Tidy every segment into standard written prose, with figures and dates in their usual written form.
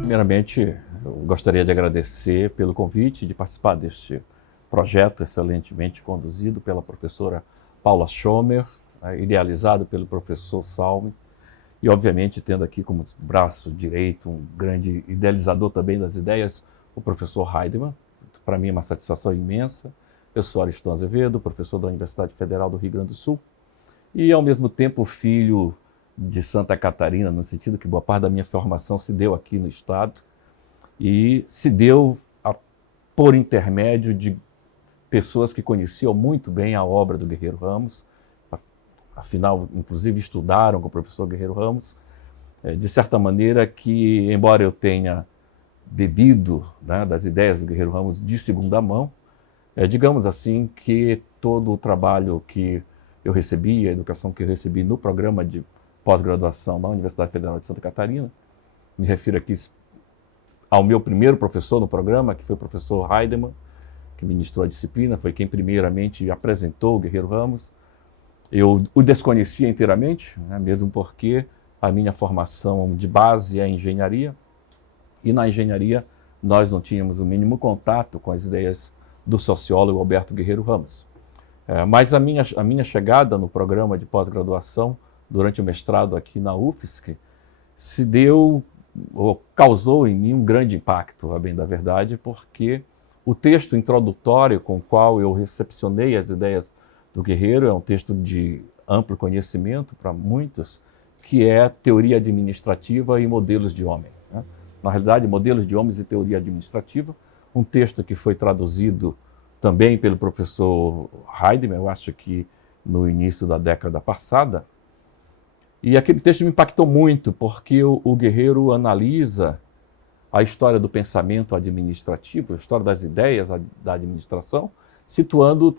Primeiramente, eu gostaria de agradecer pelo convite de participar deste projeto excelentemente conduzido pela professora Paula Schomer, idealizado pelo professor Salme, e obviamente tendo aqui como braço direito um grande idealizador também das ideias, o professor Heidemann. Para mim é uma satisfação imensa. Eu sou Aristão Azevedo, professor da Universidade Federal do Rio Grande do Sul, e ao mesmo tempo filho de Santa Catarina, no sentido que boa parte da minha formação se deu aqui no estado, e se deu por intermédio de pessoas que conheciam muito bem a obra do Guerreiro Ramos, afinal, inclusive, estudaram com o professor Guerreiro Ramos, de certa maneira que, embora eu tenha bebido, né, das ideias do Guerreiro Ramos de segunda mão, digamos assim que todo o trabalho que eu recebi, a educação que eu recebi no programa de pós-graduação da Universidade Federal de Santa Catarina, me refiro aqui ao meu primeiro professor no programa, que foi o professor Heidemann, que ministrou a disciplina, foi quem primeiramente apresentou o Guerreiro Ramos. Eu o desconhecia inteiramente, né, mesmo porque a minha formação de base é engenharia, e na engenharia nós não tínhamos o mínimo contato com as ideias do sociólogo Alberto Guerreiro Ramos. Mas a minha chegada no programa de pós-graduação, durante o mestrado aqui na UFSC, se deu, ou causou em mim um grande impacto, a bem da verdade, porque o texto introdutório com o qual eu recepcionei as ideias do Guerreiro é um texto de amplo conhecimento para muitos, que é Teoria Administrativa e Modelos de Homem, né? Na realidade, Modelos de Homens e Teoria Administrativa, um texto que foi traduzido também pelo professor Heidemann, eu acho que no início da década passada. E aquele texto me impactou muito, porque o Guerreiro analisa a história do pensamento administrativo, a história das ideias da administração, situando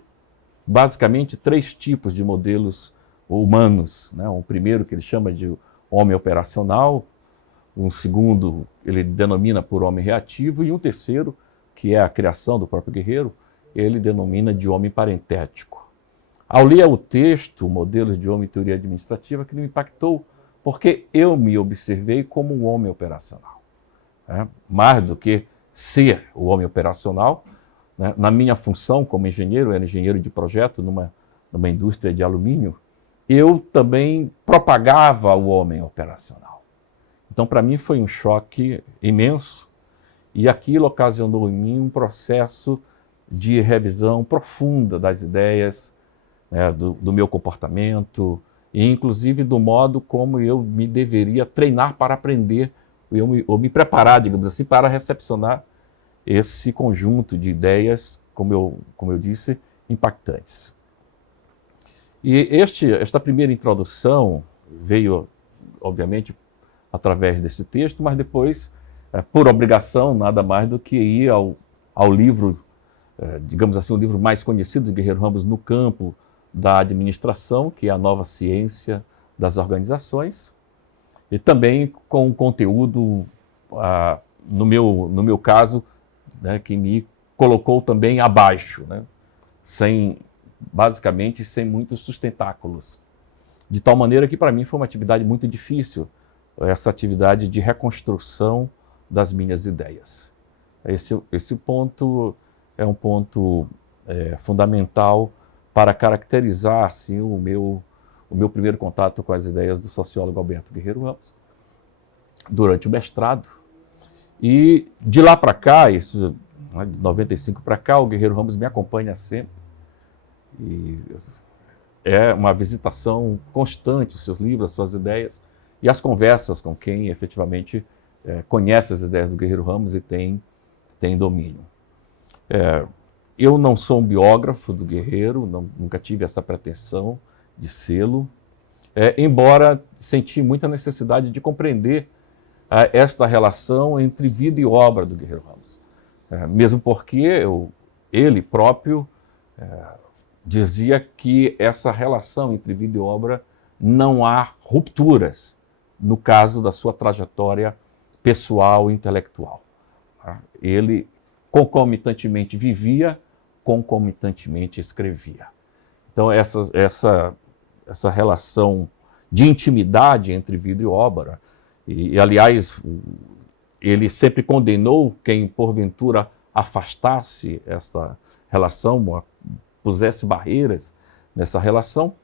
basicamente 3 tipos de modelos humanos, né? Um primeiro que ele chama de homem operacional, um segundo ele denomina por homem reativo, e um terceiro, que é a criação do próprio Guerreiro, ele denomina de homem parentético. Ao ler o texto, Modelos de Homem e Teoria Administrativa, que me impactou, porque eu me observei como um homem operacional, né? Mais do que ser o homem operacional, né? Na minha função como engenheiro, eu era engenheiro de projeto numa indústria de alumínio, eu também propagava o homem operacional. Então, para mim, foi um choque imenso, e aquilo ocasionou em mim um processo de revisão profunda das ideias, né, do meu comportamento, e inclusive do modo como eu me deveria treinar para aprender, ou me preparar, digamos assim, para recepcionar esse conjunto de ideias, como eu disse, impactantes. E esta primeira introdução veio, obviamente, através desse texto, mas depois, por obrigação, nada mais do que ir ao livro, digamos assim, o livro mais conhecido de Guerreiro Ramos no campo da administração, que é a Nova Ciência das Organizações, e também com conteúdo, no meu caso, né, que me colocou também abaixo, né, basicamente sem muitos sustentáculos. De tal maneira que para mim foi uma atividade muito difícil, essa atividade de reconstrução das minhas ideias. Esse ponto é um ponto fundamental para caracterizar assim, o meu primeiro contato com as ideias do sociólogo Alberto Guerreiro Ramos, durante o mestrado. E de lá para cá, isso, de 95 para cá, o Guerreiro Ramos me acompanha sempre. E é uma visitação constante, os seus livros, as suas ideias, e as conversas com quem efetivamente conhece as ideias do Guerreiro Ramos e tem domínio. Eu não sou um biógrafo do Guerreiro, nunca tive essa pretensão de sê-lo, embora senti muita necessidade de compreender esta relação entre vida e obra do Guerreiro Ramos. Mesmo porque ele próprio dizia que essa relação entre vida e obra não há rupturas no caso da sua trajetória pessoal e intelectual. Ele concomitantemente vivia concomitantemente escrevia. Então, essa relação de intimidade entre vidro e obra, aliás, ele sempre condenou quem, porventura, afastasse essa relação, pusesse barreiras nessa relação,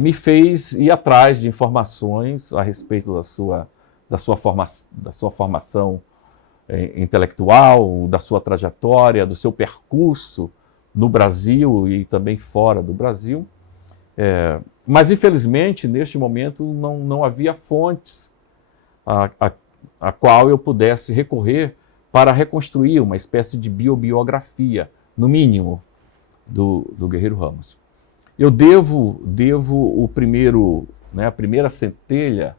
me fez ir atrás de informações a respeito da sua formação intelectual, da sua trajetória, do seu percurso no Brasil e também fora do Brasil. Mas, infelizmente, neste momento, não havia fontes a qual eu pudesse recorrer para reconstruir uma espécie de biografia, no mínimo, do Guerreiro Ramos. Eu devo a primeira centelha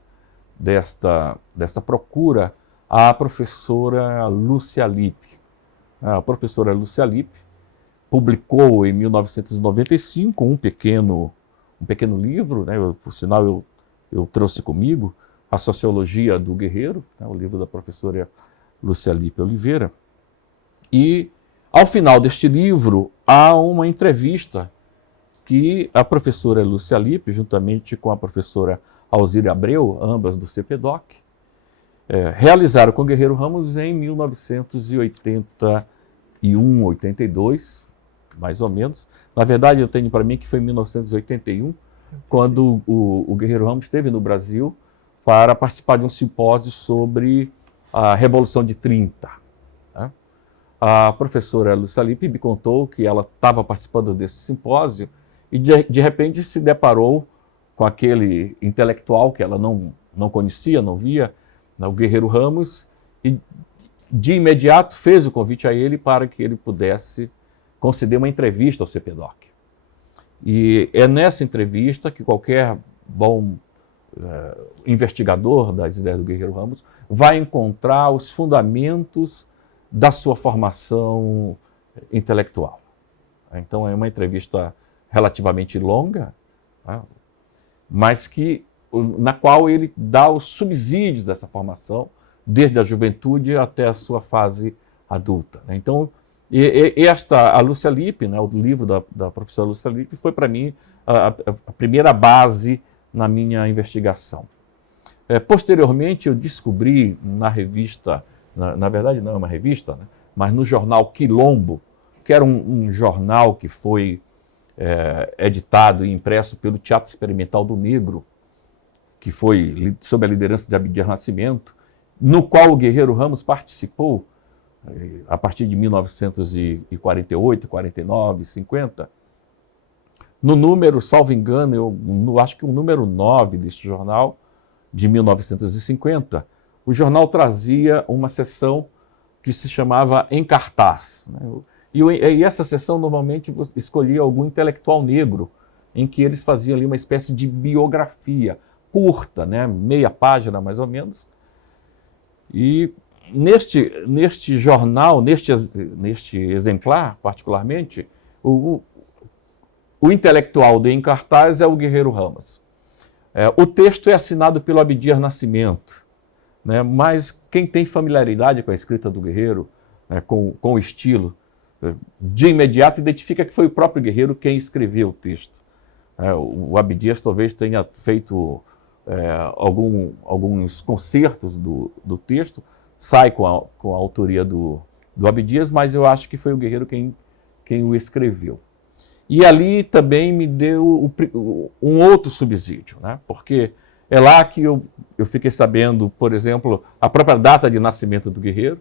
desta procura à professora Lúcia Lippe. A professora Lúcia Lippe publicou em 1995 um pequeno livro, né? Por sinal eu trouxe comigo, A Sociologia do Guerreiro, né? O livro da professora Lúcia Lippe Oliveira. E, ao final deste livro, há uma entrevista que a professora Lúcia Lippe, juntamente com a professora Alzira Abreu, ambas do CPDOC, realizaram com o Guerreiro Ramos em 1981, 82, mais ou menos. Na verdade, eu tenho para mim que foi em 1981, quando o Guerreiro Ramos esteve no Brasil para participar de um simpósio sobre a Revolução de 30. Né? A professora Lúcia Lippe me contou que ela estava participando desse simpósio e, de repente, se deparou com aquele intelectual que ela não conhecia, não via, o Guerreiro Ramos, e de imediato fez o convite a ele para que ele pudesse conceder uma entrevista ao CPDOC. E é nessa entrevista que qualquer bom investigador das ideias do Guerreiro Ramos vai encontrar os fundamentos da sua formação intelectual. Então é uma entrevista relativamente longa, né, mas na qual ele dá os subsídios dessa formação, desde a juventude até a sua fase adulta. Né? Então, a Lúcia Lippe, né, o livro da professora Lúcia Lippe, foi para mim a primeira base na minha investigação. Posteriormente, eu descobri na revista, na verdade não é uma revista, né, mas no jornal Quilombo, que era um jornal que foi editado e impresso pelo Teatro Experimental do Negro, que foi sob a liderança de Abdias Nascimento, no qual o Guerreiro Ramos participou a partir de 1948, 49, 50. No número, salvo engano, acho que o número 9 deste jornal, de 1950, o jornal trazia uma seção que se chamava Em Cartaz. Né? E essa seção normalmente escolhia algum intelectual negro, em que eles faziam ali uma espécie de biografia curta, né? Meia página mais ou menos. E neste jornal, neste exemplar particularmente, o intelectual de Em Cartaz é o Guerreiro Ramos. O texto é assinado pelo Abdias Nascimento, né? Mas quem tem familiaridade com a escrita do Guerreiro, né, com o estilo, de imediato identifica que foi o próprio Guerreiro quem escreveu o texto. O Abdias talvez tenha feito alguns concertos do texto, sai com a autoria do Abdias, mas eu acho que foi o Guerreiro quem o escreveu. E ali também me deu um outro subsídio, né? Porque é lá que eu fiquei sabendo, por exemplo, a própria data de nascimento do Guerreiro,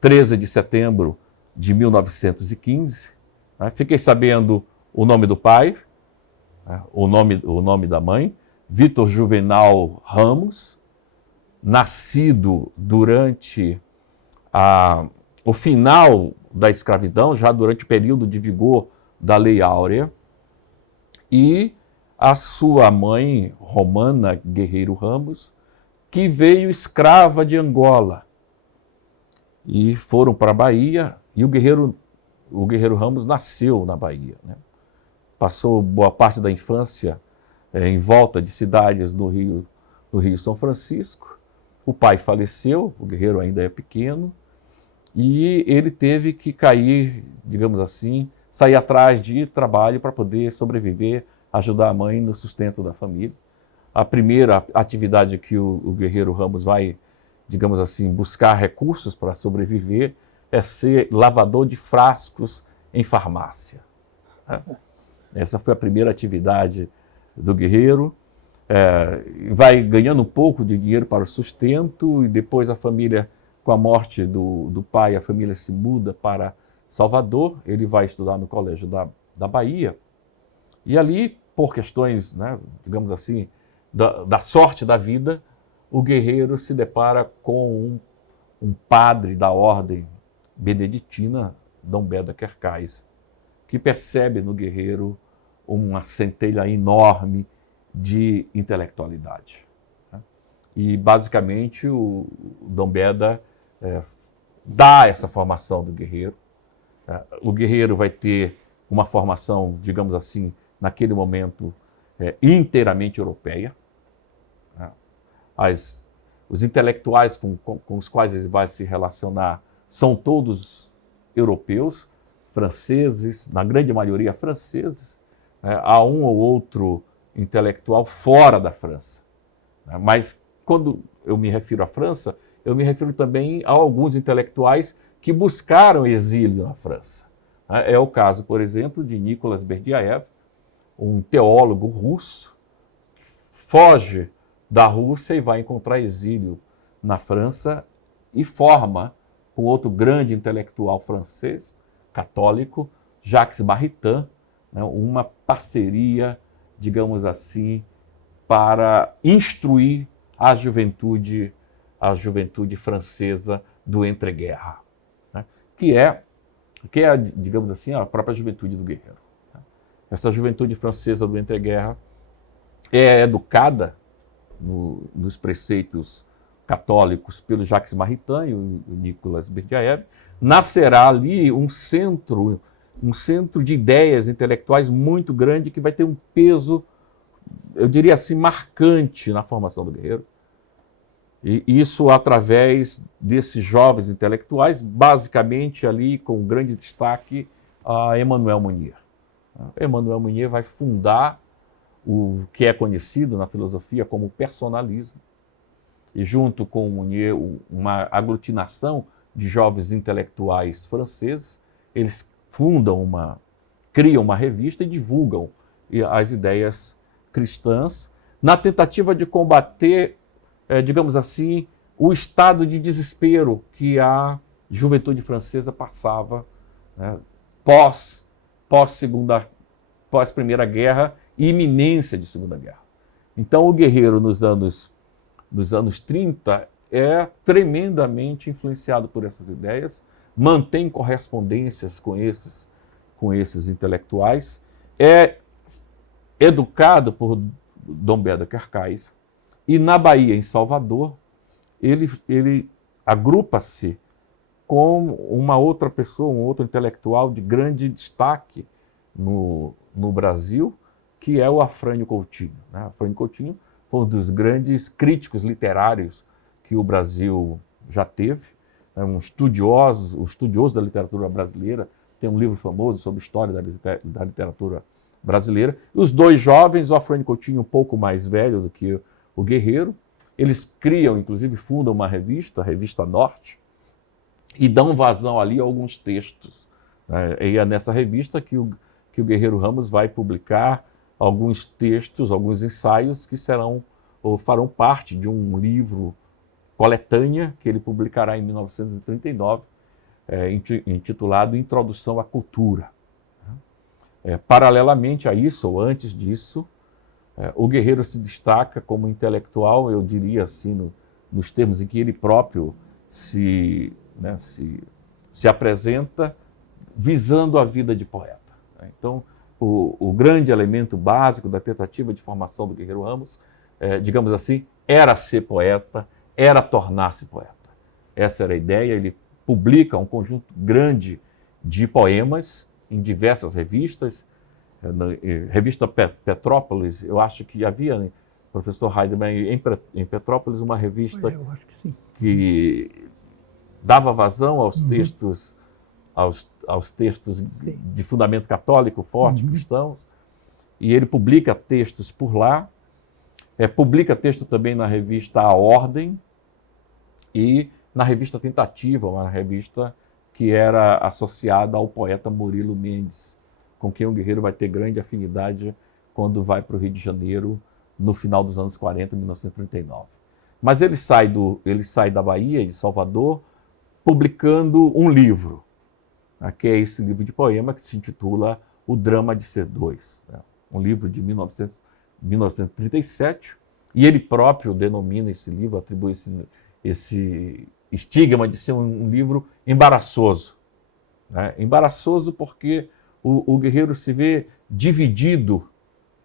13 de setembro de 1915. Né? Fiquei sabendo o nome do pai, né? o nome da mãe, Vitor Juvenal Ramos, nascido durante o final da escravidão, já durante o período de vigor da Lei Áurea, e a sua mãe, Romana Guerreiro Ramos, que veio escrava de Angola. E foram para a Bahia, e o Guerreiro Ramos nasceu na Bahia. Né? Passou boa parte da infância em volta de cidades no Rio São Francisco. O pai faleceu, o Guerreiro ainda é pequeno, e ele teve que cair, digamos assim, sair atrás de trabalho para poder sobreviver, ajudar a mãe no sustento da família. A primeira atividade que o guerreiro Ramos vai, digamos assim, buscar recursos para sobreviver é ser lavador de frascos em farmácia. Essa foi a primeira atividade do guerreiro. Vai ganhando um pouco de dinheiro para o sustento e depois a família, com a morte do pai, a família se muda para Salvador. Ele vai estudar no colégio da Bahia e ali, por questões, né, digamos assim, da sorte da vida, o guerreiro se depara com um padre da ordem beneditina, Dom Beda Quercais, que percebe no guerreiro uma centelha enorme de intelectualidade. E, basicamente, o Dom Beda dá essa formação do guerreiro. O guerreiro vai ter uma formação, digamos assim, naquele momento, inteiramente europeia. Os intelectuais com os quais ele vai se relacionar são todos europeus, franceses, na grande maioria franceses. Há um ou outro intelectual fora da França. Mas quando eu me refiro à França, eu me refiro também a alguns intelectuais que buscaram exílio na França. É o caso, por exemplo, de Nicolas Berdyaev, um teólogo russo, que foge da Rússia e vai encontrar exílio na França e forma, com outro grande intelectual francês, católico, Jacques Maritain, uma parceria, digamos assim, para instruir a juventude francesa do entreguerra, que é, digamos assim, a própria juventude do guerreiro. Essa juventude francesa do entreguerra é educada nos preceitos católicos pelo Jacques Maritain e o Nicolas Berdyaev. Nascerá ali um centro de ideias intelectuais muito grande que vai ter um peso, eu diria assim, marcante na formação do guerreiro. E isso através desses jovens intelectuais, basicamente ali com grande destaque a Emmanuel Mounier. Emmanuel Mounier vai fundar o que é conhecido na filosofia como personalismo, e junto com Mounier, uma aglutinação de jovens intelectuais franceses, eles criam uma revista e divulgam as ideias cristãs na tentativa de combater, digamos assim, o estado de desespero que a juventude francesa passava, pós-Primeira Guerra e iminência de Segunda Guerra. Então, o guerreiro nos anos 30 é tremendamente influenciado por essas ideias, mantém correspondências com esses intelectuais, é educado por Dom Beda Quercais, e na Bahia, em Salvador, ele agrupa-se com uma outra pessoa, um outro intelectual de grande destaque no Brasil, que é o Afrânio Coutinho. Afrânio Coutinho foi um dos grandes críticos literários que o Brasil já teve, um estudioso da literatura brasileira, tem um livro famoso sobre a história da literatura brasileira. Os dois jovens, o Afrânio Coutinho um pouco mais velho do que o guerreiro, eles criam, inclusive fundam uma revista, a Revista Norte, e dão vazão ali a alguns textos. E é nessa revista que o guerreiro Ramos vai publicar alguns textos, alguns ensaios que farão parte de um livro coletânea que ele publicará em 1939, intitulado Introdução à Cultura. Paralelamente a isso, ou antes disso, o guerreiro se destaca como intelectual, eu diria assim, nos termos em que ele próprio se apresenta, visando a vida de poeta. Então, o grande elemento básico da tentativa de formação do guerreiro Ramos, digamos assim, era ser poeta, era tornar-se poeta. Essa era a ideia. Ele publica um conjunto grande de poemas em diversas revistas. Na revista Petrópolis, eu acho que havia, professor Heidemann, em Petrópolis, uma revista eu acho que sim. que dava vazão aos textos, aos textos de fundamento católico forte, cristãos, e ele publica textos por lá, publica texto também na revista A Ordem e na revista Tentativa, uma revista que era associada ao poeta Murilo Mendes, com quem o Guerreiro vai ter grande afinidade quando vai para o Rio de Janeiro no final dos anos 40, 1939. Mas ele sai da Bahia, de Salvador, publicando um livro, que é esse livro de poema que se intitula O Drama de Ser Dois, um livro de 1937, e ele próprio denomina esse livro, atribui esse estigma de ser um livro embaraçoso. Embaraçoso porque o Guerreiro se vê dividido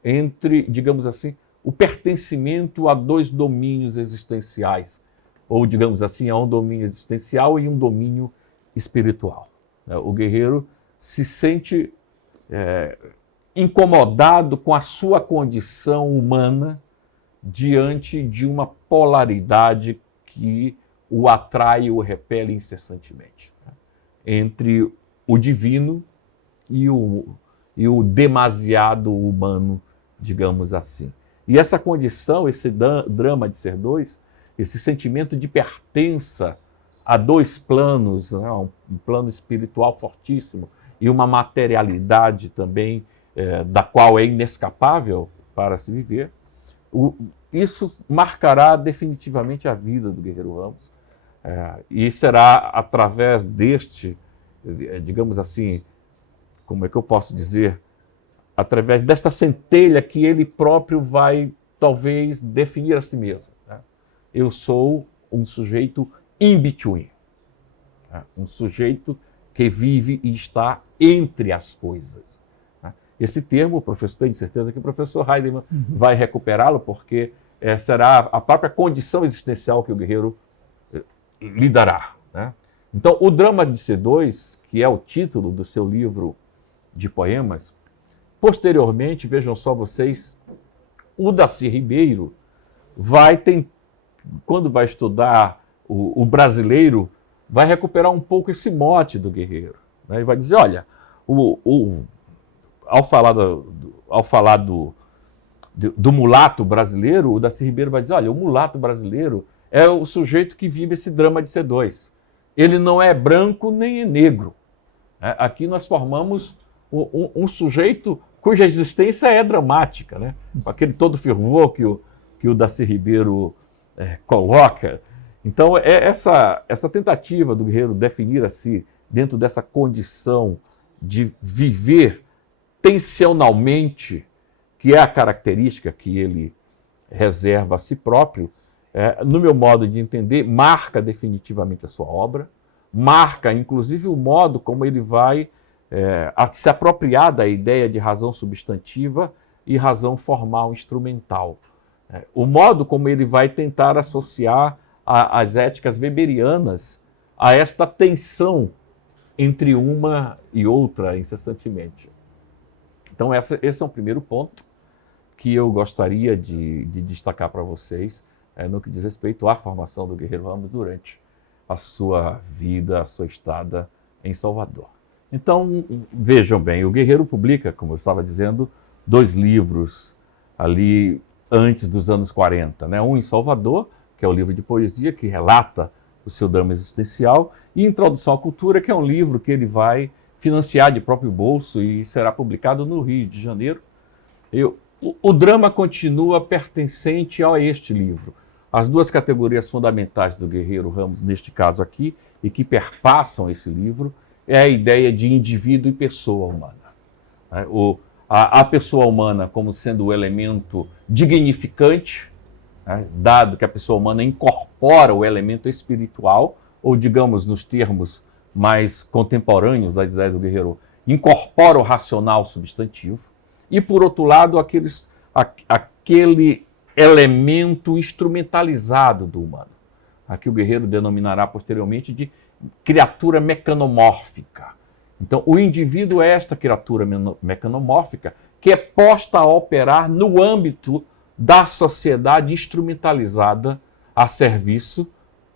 entre, digamos assim, o pertencimento a dois domínios existenciais, ou, digamos assim, a um domínio existencial e um domínio espiritual. O Guerreiro se sente incomodado com a sua condição humana diante de uma polaridade que o atrai e o repele incessantemente, entre o divino e o demasiado humano, digamos assim. E essa condição, esse drama de ser dois, esse sentimento de pertença a dois planos, um plano espiritual fortíssimo e uma materialidade também da qual é inescapável para se viver, isso marcará definitivamente a vida do Guerreiro Ramos, e será através deste, digamos assim, como é que eu posso dizer, através desta centelha que ele próprio vai, talvez, definir a si mesmo. Eu sou um sujeito in between, um sujeito que vive e está entre as coisas. Esse termo, o professor, tenho certeza que o professor Heidemann vai recuperá-lo, porque será a própria condição existencial que o Guerreiro lhe dará. Então, o Drama de Ser Dois, que é o título do seu livro de poemas, posteriormente, vejam só vocês, o Darcy Ribeiro quando vai estudar o brasileiro, vai recuperar um pouco esse mote do Guerreiro. E vai dizer, olha, ao falar do mulato brasileiro, o Darcy Ribeiro vai dizer, olha, o mulato brasileiro é o sujeito que vive esse drama de ser dois. Ele não é branco nem é negro. Aqui nós formamos um sujeito cuja existência é dramática, com aquele todo fervor que o Darcy Ribeiro coloca. Então, essa tentativa do Guerreiro definir a si dentro dessa condição de viver tensionalmente, que é a característica que ele reserva a si próprio, no meu modo de entender, marca definitivamente a sua obra, marca inclusive o modo como ele vai se apropriar da ideia de razão substantiva e razão formal instrumental. O modo como ele vai tentar associar as éticas weberianas a esta tensão entre uma e outra incessantemente. Então, esse é um primeiro ponto que eu gostaria de destacar para vocês no que diz respeito à formação do Guerreiro Ramos durante a sua vida, a sua estada em Salvador. Então, vejam bem, o Guerreiro publica, como eu estava dizendo, 2 livros ali antes dos anos 40. Um em Salvador, que é o livro de poesia, que relata o seu drama existencial, e Introdução à Cultura, que é um livro que ele vai financiar de próprio bolso e será publicado no Rio de Janeiro. O drama continua pertencente a este livro. As 2 categorias fundamentais do Guerreiro Ramos, neste caso aqui, e que perpassam esse livro, é a ideia de indivíduo e pessoa humana. A pessoa humana como sendo o elemento dignificante, dado que a pessoa humana incorpora o elemento espiritual, ou digamos nos termos mais contemporâneos das ideias do Guerreiro, incorpora o racional substantivo, e por outro lado aquele elemento instrumentalizado do humano, que o Guerreiro denominará posteriormente de criatura mecanomórfica. Então, o indivíduo é esta criatura mecanomórfica que é posta a operar no âmbito da sociedade instrumentalizada a serviço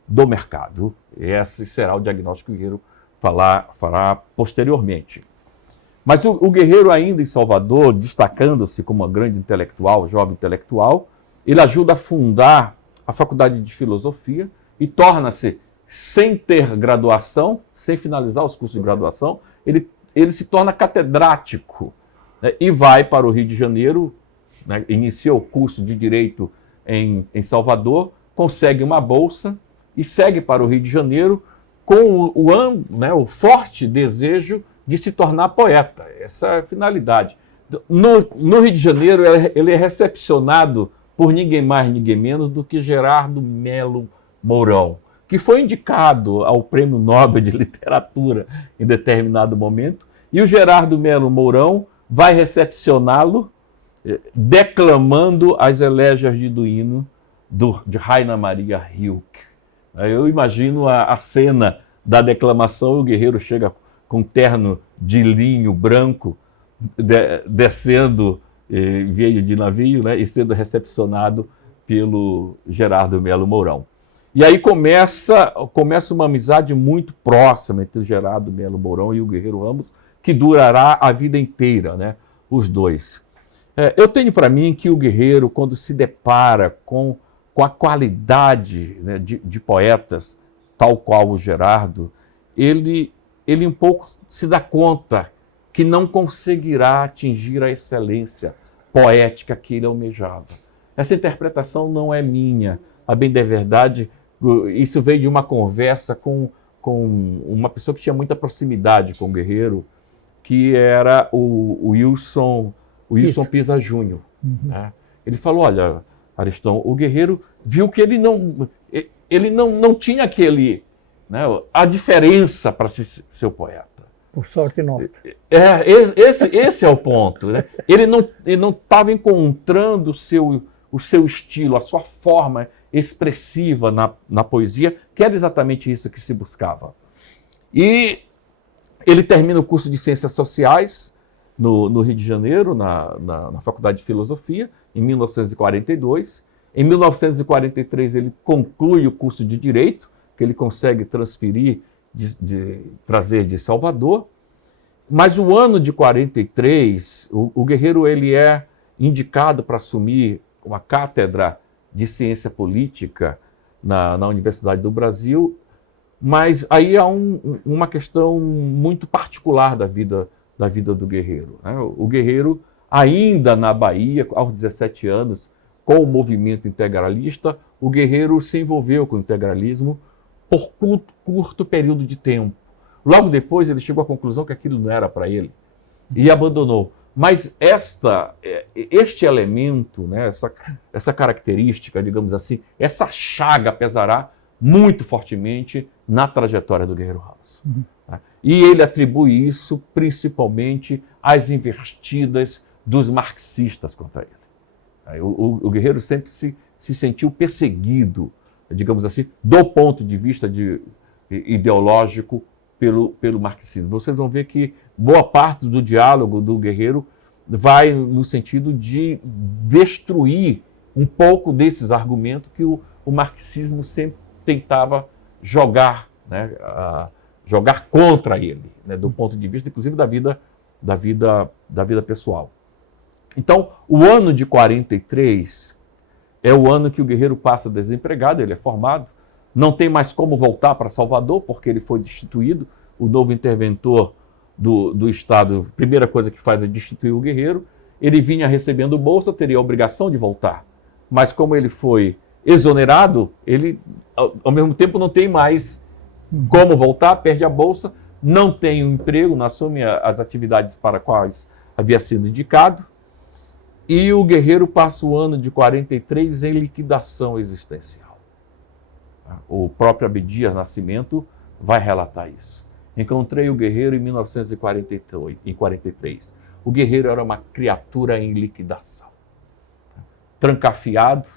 do mercado Esse será o diagnóstico que o Guerreiro fará posteriormente. Mas o Guerreiro, ainda em Salvador, destacando-se como um grande intelectual, jovem intelectual, ele ajuda a fundar a Faculdade de Filosofia e torna-se, sem ter graduação, sem finalizar os cursos de graduação, ele se torna catedrático, né, e vai para o Rio de Janeiro, né, inicia o curso de Direito em Salvador, consegue uma bolsa e segue para o Rio de Janeiro com o forte desejo de se tornar poeta. Essa é a finalidade. No Rio de Janeiro, ele é recepcionado por ninguém mais, ninguém menos do que Gerardo Melo Mourão, que foi indicado ao Prêmio Nobel de Literatura em determinado momento, e o Gerardo Melo Mourão vai recepcioná-lo declamando as elégias de Duino de Rainer Maria Rilke. Eu imagino a cena da declamação, o Guerreiro chega com terno de linho branco, descendo, veio de navio, né, e sendo recepcionado pelo Gerardo Melo Mourão. E aí começa uma amizade muito próxima entre o Gerardo Melo Mourão e o Guerreiro Ramos, que durará a vida inteira, né, os dois. Eu tenho para mim que o Guerreiro, quando se depara com a qualidade, né, de poetas, tal qual o Gerardo, ele um pouco se dá conta que não conseguirá atingir a excelência poética que ele almejava. Essa interpretação não é minha. A bem da verdade, isso veio de uma conversa com uma pessoa que tinha muita proximidade com o Guerreiro, que era o Wilson Pisa Júnior. Né? Ele falou, olha, Ariston, o Guerreiro viu que ele não tinha aquele... né, a diferença para ser o poeta. Por sorte nossa. Esse é o ponto. Né? Ele não estava encontrando o seu estilo, a sua forma expressiva na poesia, que era exatamente isso que se buscava. E ele termina o curso de Ciências Sociais no Rio de Janeiro, na Faculdade de Filosofia, em 1942. Em 1943 ele conclui o curso de Direito, que ele consegue transferir, trazer de Salvador. Mas o ano de 43, o Guerreiro ele é indicado para assumir uma cátedra de ciência política na Universidade do Brasil, mas aí há uma questão muito particular da vida do Guerreiro. Né? O Guerreiro, ainda na Bahia, aos 17 anos, com o movimento integralista, o Guerreiro se envolveu com o integralismo por curto período de tempo. Logo depois ele chegou à conclusão que aquilo não era para ele e abandonou. Mas este elemento, né, essa característica, digamos assim, essa chaga pesará muito fortemente na trajetória do Guerreiro Ramos. Tá? E ele atribui isso principalmente às investidas dos marxistas contra ele. O Guerreiro sempre se sentiu perseguido, digamos assim, do ponto de vista ideológico pelo marxismo. Vocês vão ver que boa parte do diálogo do Guerreiro vai no sentido de destruir um pouco desses argumentos que o marxismo sempre tentava jogar, né, jogar contra ele, né, do ponto de vista, inclusive, da vida pessoal. Então, o ano de 43 é o ano que o Guerreiro passa desempregado, ele é formado, não tem mais como voltar para Salvador, porque ele foi destituído. O novo interventor do Estado, a primeira coisa que faz é destituir o Guerreiro. Ele vinha recebendo bolsa, teria a obrigação de voltar. Mas como ele foi exonerado, ele, ao mesmo tempo, não tem mais como voltar, perde a bolsa, não tem um emprego, não assume as atividades para quais havia sido indicado. E o Guerreiro passa o ano de 43 em liquidação existencial. O próprio Abdias Nascimento vai relatar isso. Encontrei o Guerreiro em 1943. O Guerreiro era uma criatura em liquidação. Trancafiado,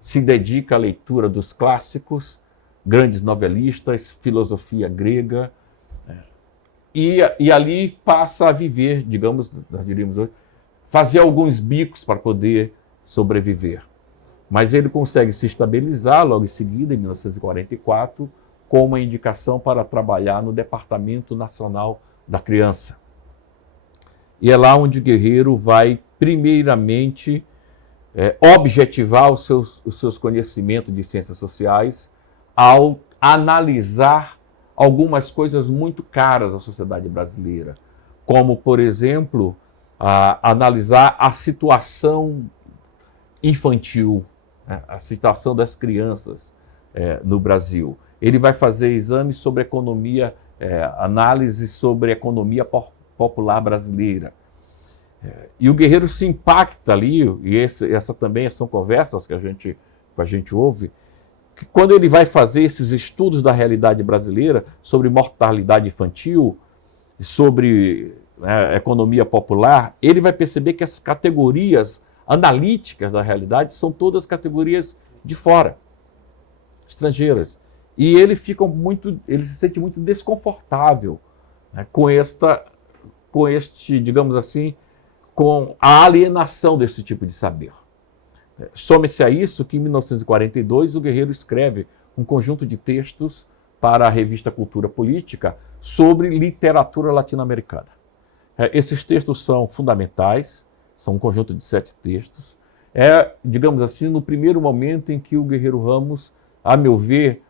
se dedica à leitura dos clássicos, grandes novelistas, filosofia grega, e ali passa a viver, digamos, nós diríamos hoje, fazer alguns bicos para poder sobreviver. mas ele consegue se estabilizar logo em seguida, em 1944, com uma indicação para trabalhar no Departamento Nacional da Criança. E é lá onde o Guerreiro vai, primeiramente, objetivar os seus conhecimentos de ciências sociais ao analisar algumas coisas muito caras à sociedade brasileira, como, por exemplo, analisar a situação infantil, né, a situação das crianças no Brasil. Ele vai fazer exames sobre economia, análise sobre a economia popular brasileira. E o Guerreiro se impacta ali, e essa também são conversas que a gente ouve, que quando ele vai fazer esses estudos da realidade brasileira sobre mortalidade infantil, sobre economia popular, ele vai perceber que as categorias analíticas da realidade são todas categorias de fora, estrangeiras. E ele se sente muito desconfortável, né, com digamos assim, com a alienação desse tipo de saber. Some-se a isso que em 1942 o Guerreiro escreve um conjunto de textos para a revista Cultura Política sobre literatura latino-americana. Esses textos são fundamentais, são um conjunto de 7 textos. Digamos assim, no primeiro momento em que o Guerreiro Ramos, a meu ver,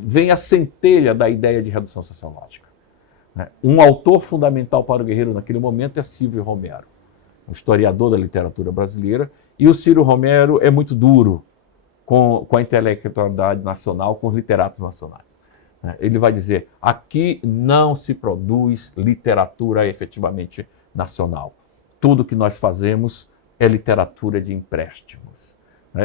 vem a centelha da ideia de redução sociológica. Um autor fundamental para o Guerreiro naquele momento é Círio Romero, um historiador da literatura brasileira, e o Círio Romero é muito duro com a intelectualidade nacional, com os literatos nacionais. Ele vai dizer, aqui não se produz literatura efetivamente nacional. Tudo que nós fazemos é literatura de empréstimos.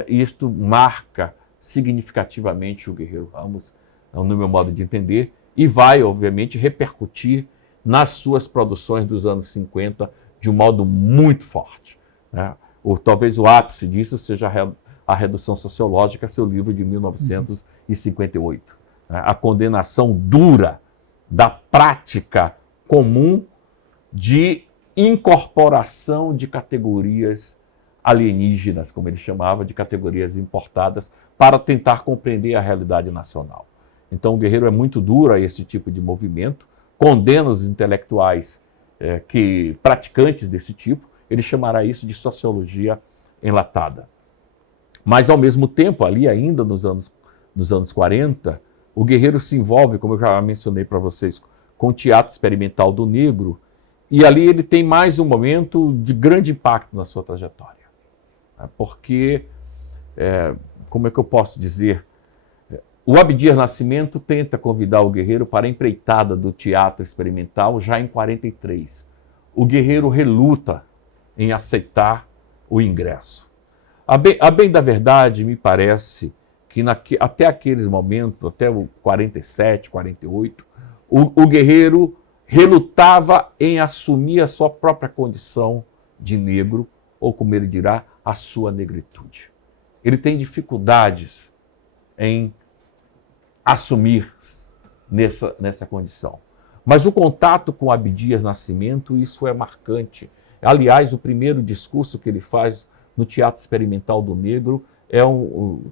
Isto marca significativamente o Guerreiro Ramos, no meu modo de entender, e vai, obviamente, repercutir nas suas produções dos anos 50 de um modo muito forte. Talvez o ápice disso seja a Redução Sociológica, seu livro de 1958. A condenação dura da prática comum de incorporação de categorias alienígenas, como ele chamava, de categorias importadas, para tentar compreender a realidade nacional. Então o Guerreiro é muito duro a esse tipo de movimento, condena os intelectuais praticantes desse tipo, ele chamará isso de sociologia enlatada. Mas ao mesmo tempo, ali ainda nos anos 40, o Guerreiro se envolve, como eu já mencionei para vocês, com o teatro experimental do negro, e ali ele tem mais um momento de grande impacto na sua trajetória. Porque, como é que eu posso dizer, o Abdias Nascimento tenta convidar o Guerreiro para a empreitada do teatro experimental já em 43. O Guerreiro reluta em aceitar o ingresso. A bem da verdade, me parece que até aqueles momentos, até o 47, 48, o Guerreiro relutava em assumir a sua própria condição de negro, ou como ele dirá, a sua negritude. Ele tem dificuldades em assumir nessa condição. Mas o contato com Abdias Nascimento, isso é marcante. Aliás, o primeiro discurso que ele faz no Teatro Experimental do Negro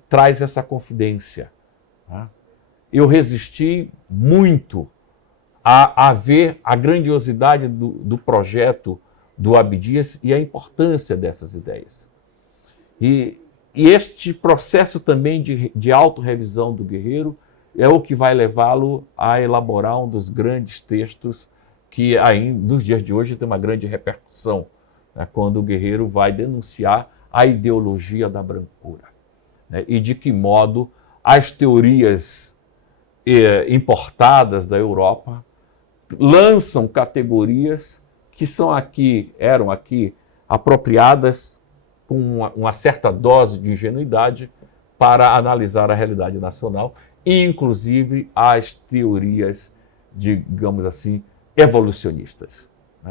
traz essa confidência. Eu resisti muito a ver a grandiosidade do projeto do Abdias e a importância dessas ideias. E este processo também de autorrevisão do Guerreiro é o que vai levá-lo a elaborar um dos grandes textos que ainda nos dias de hoje tem uma grande repercussão, quando o Guerreiro vai denunciar a ideologia da brancura, e de que modo as teorias importadas da Europa lançam categorias que eram aqui apropriadas com uma certa dose de ingenuidade para analisar a realidade nacional, e inclusive as teorias, digamos assim, evolucionistas.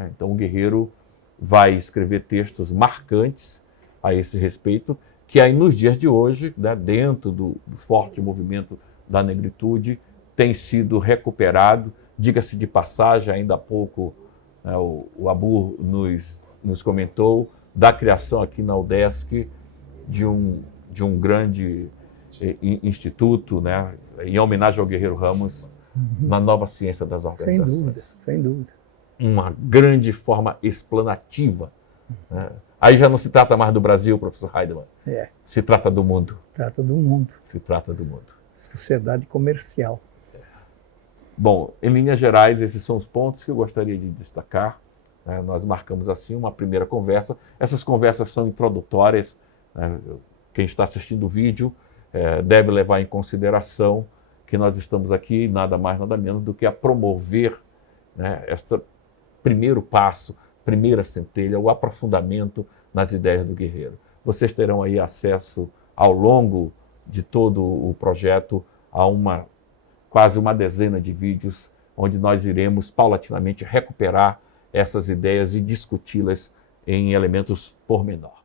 Então o Guerreiro vai escrever textos marcantes a esse respeito, que aí nos dias de hoje, dentro do forte movimento da negritude, tem sido recuperado. Diga-se de passagem, ainda há pouco o Abu nos comentou da criação aqui na UDESC de um grande instituto, né, em homenagem ao Guerreiro Ramos, na nova ciência das organizações. Sem dúvida, sem dúvida. Uma grande forma explanativa. Né? Aí já não se trata mais do Brasil, professor Heidemann. Se trata do mundo. Trata do mundo. Se trata do mundo. Sociedade comercial. Bom, em linhas gerais, esses são os pontos que eu gostaria de destacar. Né? Nós marcamos assim uma primeira conversa. Essas conversas são introdutórias. Né? Quem está assistindo o vídeo deve levar em consideração que nós estamos aqui nada mais, nada menos do que a promover, né, este primeiro passo, primeira centelha, o aprofundamento nas ideias do Guerreiro. Vocês terão aí acesso ao longo de todo o projeto a quase uma dezena de vídeos onde nós iremos paulatinamente recuperar essas ideias e discuti-las em elementos pormenor.